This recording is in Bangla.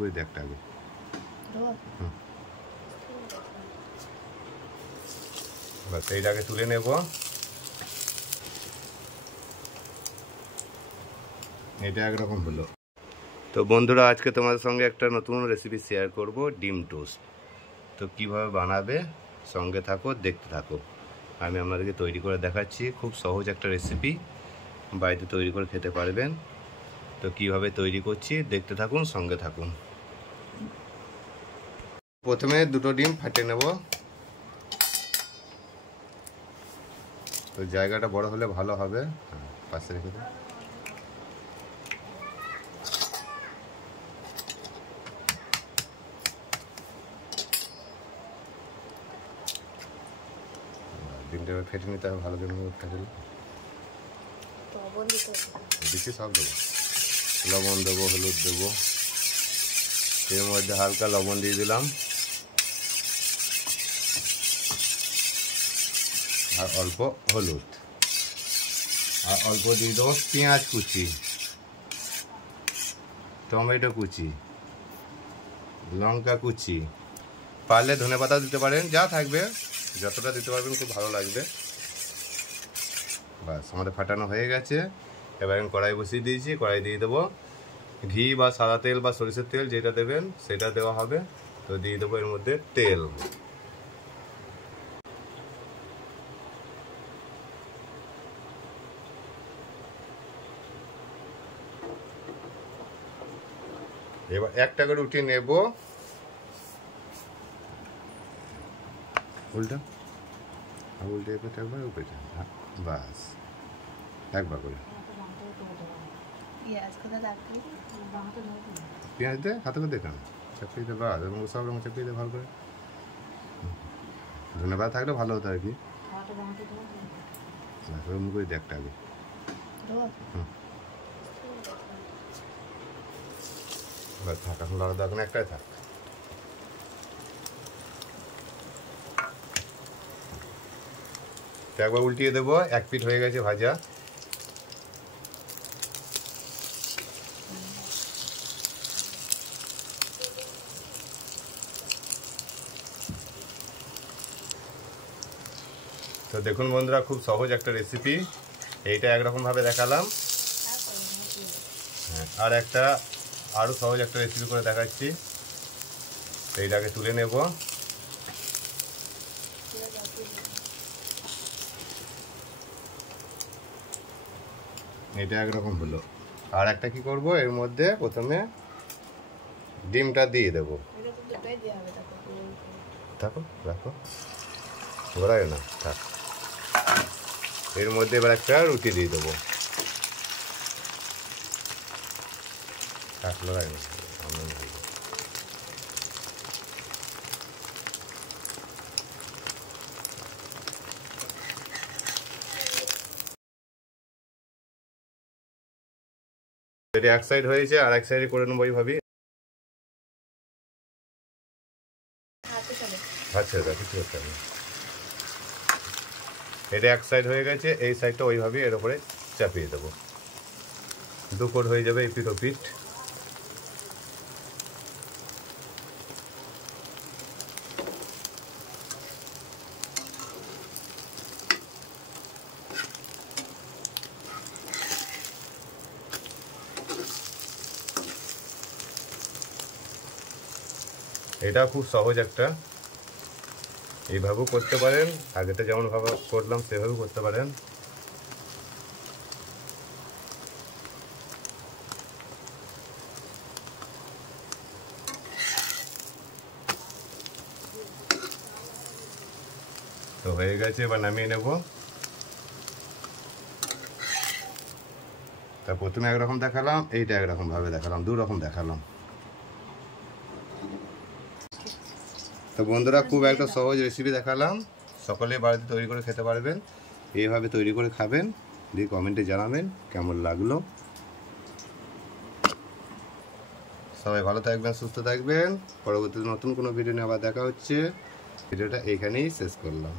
করে দেখটা আগে। বাস এইটাকে তুলে নেব। এটা একরকম হলো। তো বন্ধুরা, আজকে তোমাদের সঙ্গে একটা নতুন রেসিপি শেয়ার করব, ডিম টোস্ট। তো কিভাবে বানাবে সঙ্গে থাকো, দেখতে থাকো। আমি আপনাদেরকে তৈরি করে দেখাচ্ছি। খুব সহজ একটা রেসিপি, বাড়িতে তৈরি করে খেতে পারবেন। তো কিভাবে তৈরি করছি দেখতে থাকুন, সঙ্গে থাকুন। প্রথমে দুটো ডিম ফাটিয়ে নেব। তো জায়গাটা বড় হলে ভালো হবে। পাশে রেখে দেব। ডিমটা ফেটে নিতে হবে ভালো করে। ফেটে দিচ্ছি, সব দেবো। লবণ দেবো, হলুদ দেবো। এর মধ্যে হালকা লবণ দিয়ে দিলাম, আর অল্প হলুদ, আর অল্প দিয়ে দেবো পেঁয়াজ কুচি, টমেটো কুচি, লঙ্কা কুচি, পারলে ধনেপাতা দিতে পারেন। যা থাকবে, যতটা দিতে পারবেন খুব ভালো লাগবে। বাস আমাদের ফাটানো হয়ে গেছে। এবার আমি কড়াই বসিয়ে দিয়েছি। কড়াই দিয়ে দেবো ঘি বা সাদা তেল বা সরিষার তেল, যেটা দেবেন সেটা দেওয়া হবে। তো দিয়ে দেবো এর মধ্যে তেল। এবার একটা করে রুটি নেব। উল্টা উল্টে একবার উপরে, বাস একবার করে পেঁয়াজ দে, হাতে করে দেখান, চাপিয়ে দে। বাস এবং সব রকম চাপিয়ে দে ভালো করে। ধন্যবাদ থাকলে ভালো হতো আর কি। মুখ করে দেখটা আগে। থাক, এখন আলাদা এখন একটাই থাক। তো একবার উল্টিয়ে দেবো। এক পিঠ হয়ে গেছে ভাজা। তো দেখুন বন্ধুরা, খুব সহজ একটা রেসিপি। এইটা একরকমভাবে দেখালাম, আর একটা আরও সহজ একটা রেসিপি করে দেখাচ্ছি। এইটাকে তুলে নেব। এটা একরকম হলো। আর একটা কি করব, এর মধ্যে প্রথমে ডিমটা দিয়ে দেবো। থাকো, রাখো, ঘোরায় না, থাক। এর মধ্যে এবার একটা রুটি দিয়ে দেবো। থাকলো না, এটা এক সাইড হয়েছে, আর এক সাইডে করে নেবো এইভাবে। আচ্ছা, কিছু করতে হবে। এটা এক সাইড হয়ে গেছে, এই সাইডটা ওইভাবে এর উপরে চাপিয়ে দেবো। দু কোট হয়ে যাবে এই পিঠ ও পিঠ। এটা খুব সহজ একটা, এইভাবেও করতে পারেন। আগেতে যেমন ভাবে করলাম সেভাবেও করতে পারেন। তো হয়ে গেছে, এবার নামিয়ে নেব। তা প্রথমে একরকম দেখালাম, এইটা একরকম ভাবে দেখালাম, দু রকম দেখালাম। তো বন্ধুরা, খুব একটা সহজ রেসিপি দেখালাম, সকলে বাড়িতে তৈরি করে খেতে পারবেন। এইভাবে তৈরি করে খাবেন, দিয়ে কমেন্টে জানাবেন কেমন লাগলো। সবাই ভালো থাকবেন, সুস্থ থাকবেন। পরবর্তীতে নতুন কোনো ভিডিও নিয়ে আবার দেখা হচ্ছে। ভিডিওটা এইখানেই শেষ করলাম।